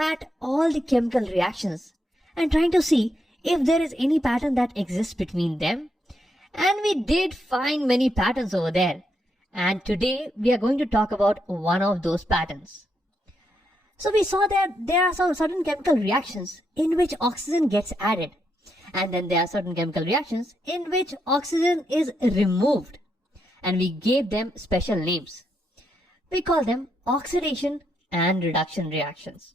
at all the chemical reactions and trying to see if there is any pattern that exists between them. And we did find many patterns over there. And today we are going to talk about one of those patterns. So we saw that there are some certain chemical reactions in which oxygen gets added. And then there are certain chemical reactions in which oxygen is removed. And we gave them special names. We call them oxidation and reduction reactions.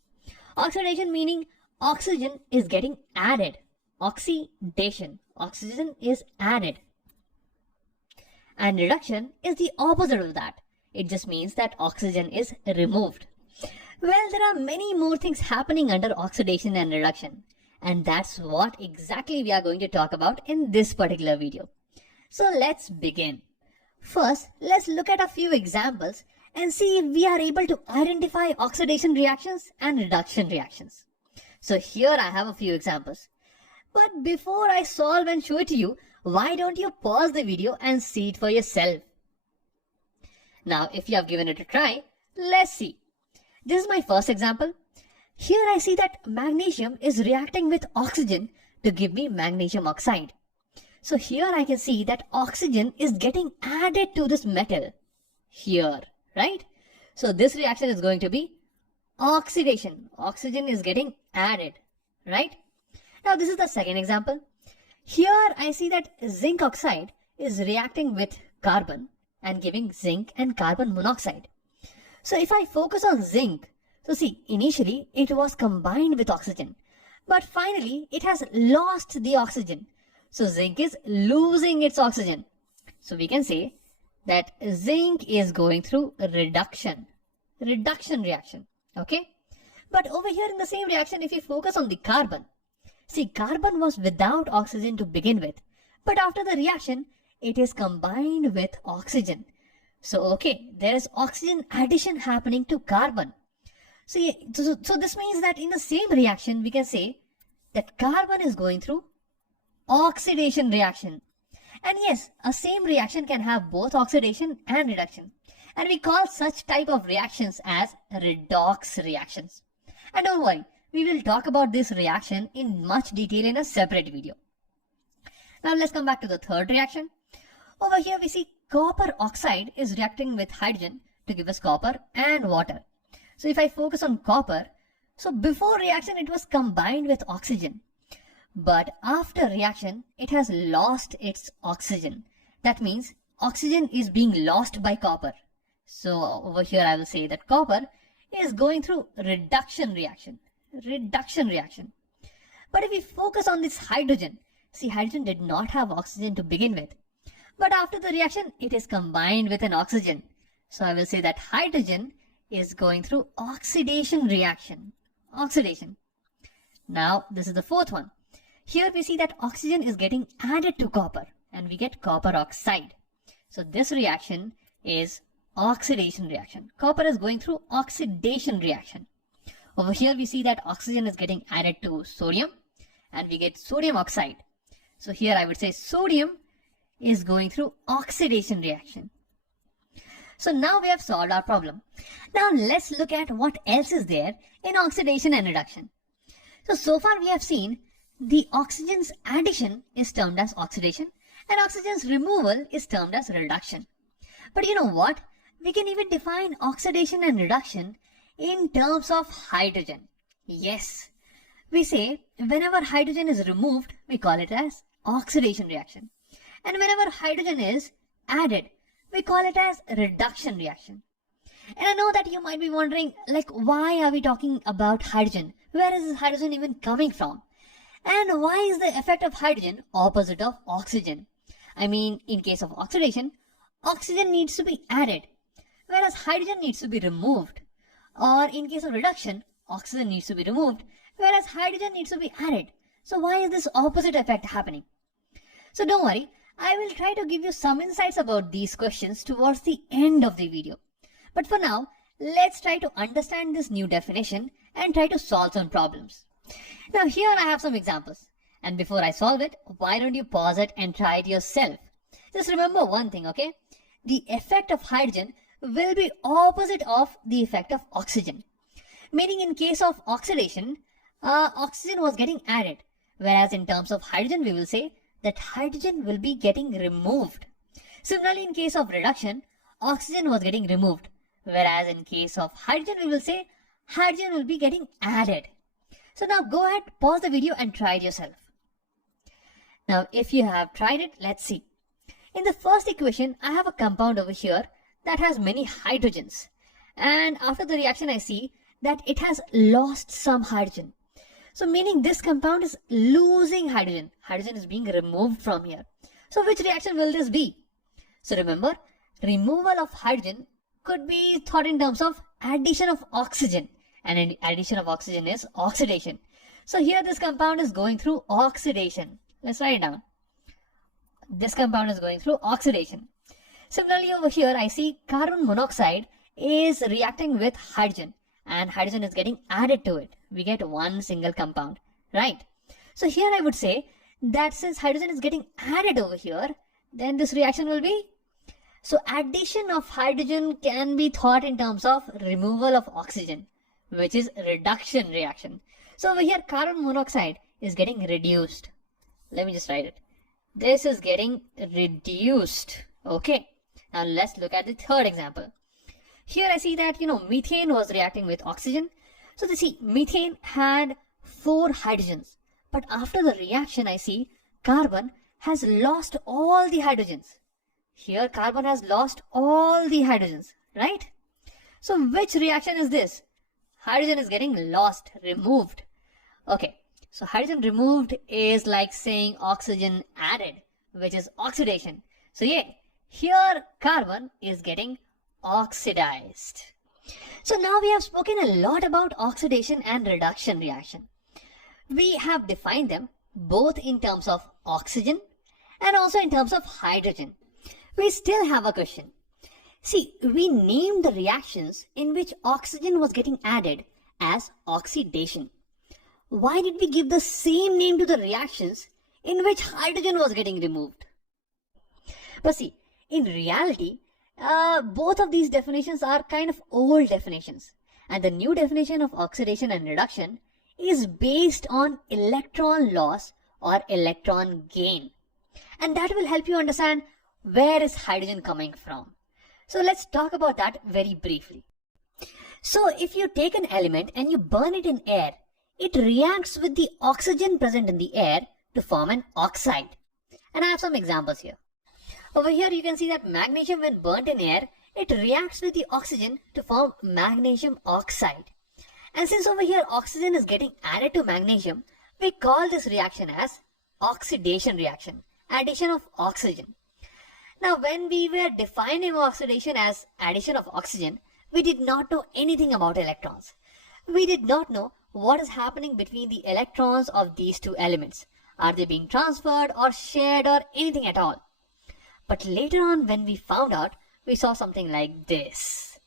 Oxidation meaning oxygen is getting added. Oxidation. Oxygen is added. And reduction is the opposite of that. It just means that oxygen is removed. Well, there are many more things happening under oxidation and reduction. And that's what exactly we are going to talk about in this particular video. So let's begin. First, let's look at a few examples and see if we are able to identify oxidation reactions and reduction reactions. So here I have a few examples. But before I solve and show it to you, why don't you pause the video and see it for yourself? Now, if you have given it a try, let's see. This is my first example. Here I see that magnesium is reacting with oxygen to give me magnesium oxide. So here I can see that oxygen is getting added to this metal here, right? So this reaction is going to be oxidation. Oxygen is getting added, right? Now this is the second example. Here I see that zinc oxide is reacting with carbon and giving zinc and carbon monoxide. So if I focus on zinc, so see, initially it was combined with oxygen, but finally it has lost the oxygen. So zinc is losing its oxygen. So we can say that zinc is going through reduction reaction, okay? But over here in the same reaction, if you focus on the carbon, see, carbon was without oxygen to begin with, but after the reaction, it is combined with oxygen. So, okay, there is oxygen addition happening to carbon. So this means that in the same reaction, we can say that carbon is going through oxidation reaction. And yes, a same reaction can have both oxidation and reduction. And we call such type of reactions as redox reactions. And don't worry, we will talk about this reaction in much detail in a separate video. Now let's come back to the third reaction. Over here we see copper oxide is reacting with hydrogen to give us copper and water. So if I focus on copper, so before reaction it was combined with oxygen. But after reaction, it has lost its oxygen. That means oxygen is being lost by copper. So over here I will say that copper is going through reduction reaction. But if we focus on this hydrogen, see, hydrogen did not have oxygen to begin with. But after the reaction, it is combined with an oxygen. So I will say that hydrogen is going through oxidation reaction. Now this is the fourth one. Here we see that oxygen is getting added to copper and we get copper oxide. So this reaction is oxidation reaction. Copper is going through oxidation reaction. Over here we see that oxygen is getting added to sodium and we get sodium oxide. So here I would say sodium is going through oxidation reaction. So now we have solved our problem. Now let's look at what else is there in oxidation and reduction. So far we have seen the oxygen's addition is termed as oxidation and oxygen's removal is termed as reduction. But you know what? We can even define oxidation and reduction in terms of hydrogen. Yes, we say whenever hydrogen is removed, we call it as oxidation reaction. And whenever hydrogen is added, we call it as reduction reaction. And I know that you might be wondering, like, why are we talking about hydrogen? Where is this hydrogen even coming from? And why is the effect of hydrogen opposite of oxygen? I mean, in case of oxidation, oxygen needs to be added, whereas hydrogen needs to be removed. Or in case of reduction, oxygen needs to be removed, whereas hydrogen needs to be added. So why is this opposite effect happening? So don't worry, I will try to give you some insights about these questions towards the end of the video. But for now, let's try to understand this new definition and try to solve some problems. Now here I have some examples. And before I solve it, why don't you pause it and try it yourself? Just remember one thing, okay? The effect of hydrogen will be opposite of the effect of oxygen. Meaning in case of oxidation, oxygen was getting added, whereas in terms of hydrogen we will say that hydrogen will be getting removed. Similarly, in case of reduction, oxygen was getting removed, whereas in case of hydrogen we will say hydrogen will be getting added. So now go ahead, pause the video and try it yourself. Now if you have tried it, let's see. In the first equation, I have a compound over here that has many hydrogens, and after the reaction I see that it has lost some hydrogen. So meaning this compound is losing hydrogen. Hydrogen is being removed from here. So which reaction will this be? So remember, removal of hydrogen could be thought in terms of addition of oxygen, and addition of oxygen is oxidation. So here this compound is going through oxidation. Let's write it down. This compound is going through oxidation. Similarly over here I see carbon monoxide is reacting with hydrogen, and hydrogen is getting added to it. We get one single compound, right? So here I would say that since hydrogen is getting added over here, then this reaction will be, so addition of hydrogen can be thought in terms of removal of oxygen, which is reduction reaction. So over here carbon monoxide is getting reduced. Let me just write it. This is getting reduced. Okay. Now let's look at the third example. Here I see that, methane was reacting with oxygen. So you see, methane had 4 hydrogens. But after the reaction, I see carbon has lost all the hydrogens. Here carbon has lost all the hydrogens, right? So which reaction is this? Hydrogen is getting lost, removed. Okay, so hydrogen removed is like saying oxygen added, which is oxidation. So yeah, here carbon is getting oxidized. So now we have spoken a lot about oxidation and reduction reaction. We have defined them both in terms of oxygen and also in terms of hydrogen. We still have a question. See, we named the reactions in which oxygen was getting added as oxidation. Why did we give the same name to the reactions in which hydrogen was getting removed? But see, in reality, both of these definitions are kind of old definitions, and the new definition of oxidation and reduction is based on electron loss or electron gain, and that will help you understand where is hydrogen coming from. So let's talk about that very briefly. So if you take an element and you burn it in air, it reacts with the oxygen present in the air to form an oxide. And I have some examples here. Over here you can see that magnesium, when burnt in air, it reacts with the oxygen to form magnesium oxide. And since over here oxygen is getting added to magnesium, we call this reaction as oxidation reaction, addition of oxygen. Now when we were defining oxidation as addition of oxygen, we did not know anything about electrons. We did not know what is happening between the electrons of these two elements. Are they being transferred or shared or anything at all? But later on when we found out, we saw something like this.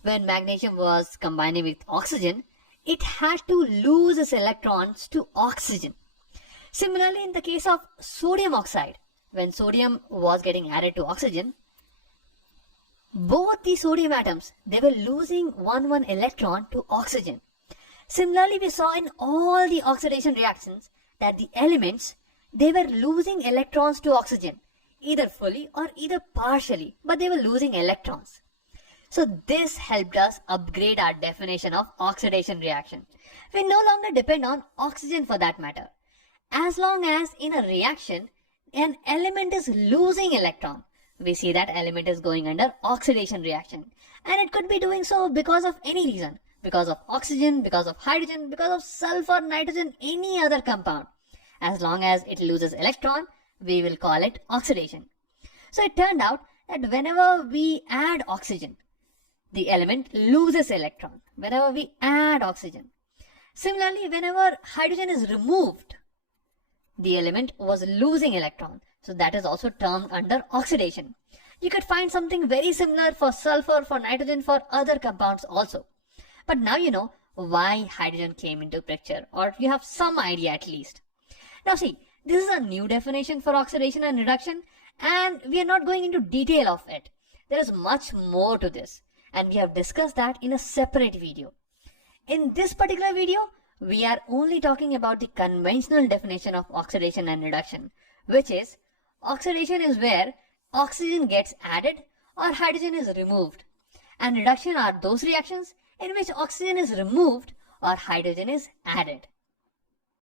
When magnesium was combining with oxygen, it had to lose its electrons to oxygen. Similarly, in the case of sodium oxide, when sodium was getting added to oxygen, both the sodium atoms, they were losing one electron to oxygen. Similarly, we saw in all the oxidation reactions that the elements, they were losing electrons to oxygen, either fully or either partially, but they were losing electrons. So this helped us upgrade our definition of oxidation reaction. We no longer depend on oxygen for that matter. As long as in a reaction, an element is losing electron, we see that element is going under oxidation reaction. And it could be doing so because of any reason. Because of oxygen, because of hydrogen, because of sulfur, nitrogen, any other compound. As long as it loses electron, we will call it oxidation. So it turned out that whenever we add oxygen, the element loses electron. Whenever we add oxygen. Similarly, whenever hydrogen is removed, the element was losing electron. So that is also termed under oxidation. You could find something very similar for sulfur, for nitrogen, for other compounds also. But now you know why hydrogen came into picture, or you have some idea at least. Now see, this is a new definition for oxidation and reduction, and we are not going into detail of it. There is much more to this, and we have discussed that in a separate video. In this particular video, we are only talking about the conventional definition of oxidation and reduction, which is oxidation is where oxygen gets added or hydrogen is removed, and reduction are those reactions in which oxygen is removed or hydrogen is added.